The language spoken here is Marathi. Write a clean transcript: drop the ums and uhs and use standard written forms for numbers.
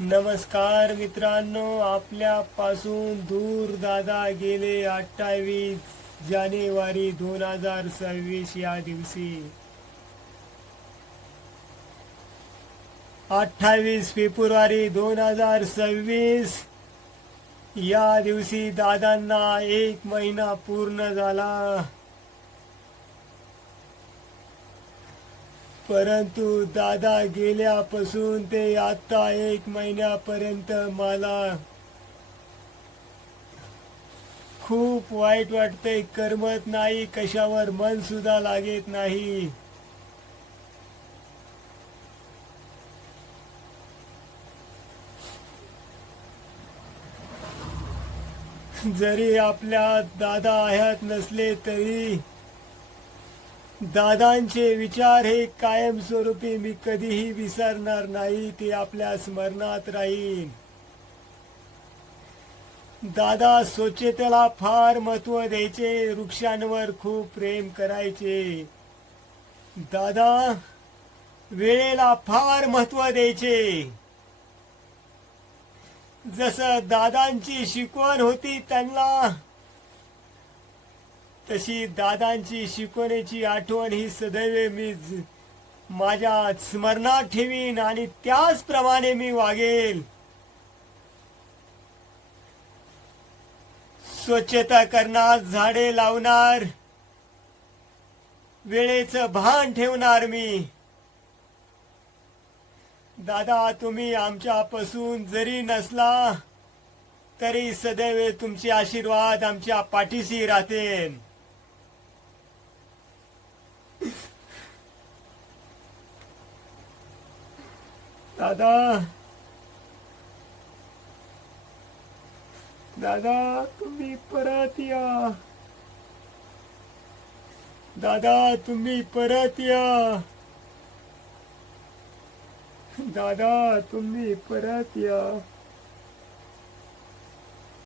नमस्कार मित्रांनो, आपल्यापासून दूर दादा गेले 28 जानेवारी 2026 या दिवशी. 28 फेब्रुवारी 2026 या दिवशी दादांना 1 महिना पूर्ण झाला. परंतु दादा गेल्यापासून ते आता 1 महिन्यापर्यंत मला खूप वाईट वाटतंय. करमत नाही, कशावर मन सुद्धा लागत नाही. जरी आपल्या दादा हयात नसले तरी दादांचे विचार हे कायमस्वरूपी मी कधीही विसरणार नाही. ते आपल्या स्मरणात राहील. दादा स्वच्छतेला फार महत्त्व द्यायचे, वृक्षांवर खूप प्रेम करायचे. दादा वेळेला फार महत्त्व द्यायचे. जसं दादांची शिकवण होती त्यांना, तशी दादांची शिकवण्याची आठवण ही सदैव मी माझ्या स्मरणात ठेवीन आणि त्याचप्रमाणे मी वागेल. स्वच्छता करणार, झाडे लावणार, वेळेचं भान ठेवणार मी. दादा तुम्ही आमच्यापासून जरी नसला तरी सदैव तुमचे आशीर्वाद आमच्या पाठीशी राहतील. दादा दादा तुम्ही परत या. दादा तुम्ही परत या. दादा तुम्ही परत या.